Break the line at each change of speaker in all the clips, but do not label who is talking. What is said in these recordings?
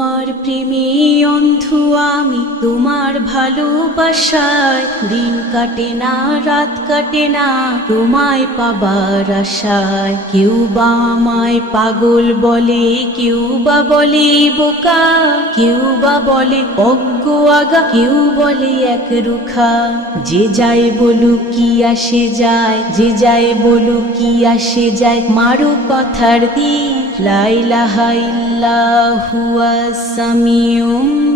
তোমার প্রেমে অন্ধ আমি, তোমার ভালোবাসায় দিন কাটে না, রাত কাটে না, তোমায় পাবার আশায়। কেউ বা আমায় পাগল বলে, কেউ বা বলে বোকা, কেউ বা বলে অজ্ঞ আগা, কেউ বলে এক রুখা। যে যায় বলু কি আসে যায়, যে যায় বলুক কি আসে যায় মারু কথার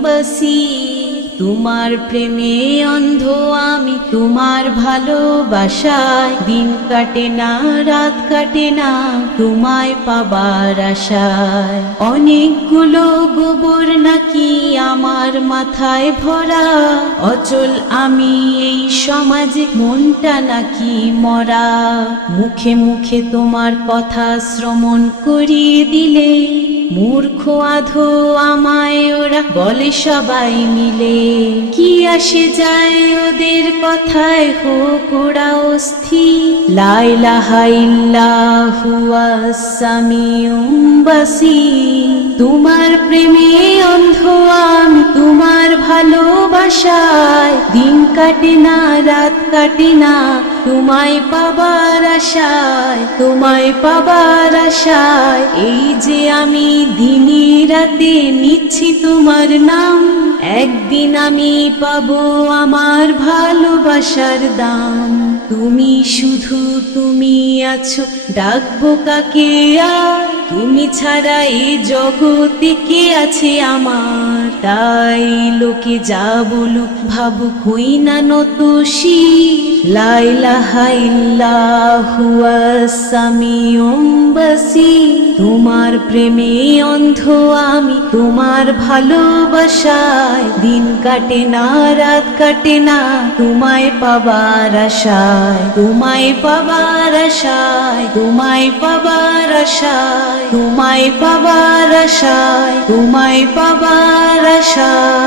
বাসীর তোমার প্রেমে অন্ধ আমি, তোমার ভালোবাসায় দিন কাটে না, রাত কাটে না, তোমায় পাবার আশায়। অনেকগুলো গোবর আমার মাথায় ভরা। অচল আমি এই সমাজে মনটা নাকি মরা। মুখে মুখে তোমার কথা শ্রমণ করিয়ে দিলে, মূর্খ আধো আমায় ওরা বলে সবাই মিলে। কি আসে যায় ওদের কথায়, হোক ওরা অস্থি লাইলাহা ইল্লাহু আস-সামিউম বাসীর। তোমার প্রেমে ভালোবাসায় দিন কাটে না, রাত কাটে না, তোমায় পাবার আশায়, তোমায় পাবার আশায়। এই যে আমি দিনে রাতে নিচ্ছি তোমার নাম, একদিন আমি পাবো আমার ভালোবাসার দাম। তুমি শুধু তুমি আছো, ডাকবো কাকে আর তুমি ছাড়া এ জগতে কে আছে আমার? তাই লোকে যা বলুক ভাবুক হই না নত লাইলাহা ইল্লাহু আস-সামিউম বাসীর তোমার প্রেমে অন্ধ আমি, তোমার ভালোবাসায় দিন কাটে না, রাত কাটে না। তোমায় পাবার আশায়, তোমায় পাবার আশায়, তোমায় পাবার আশায়। তোমায় পাবার আশায় তোমায় পাবার আশায়।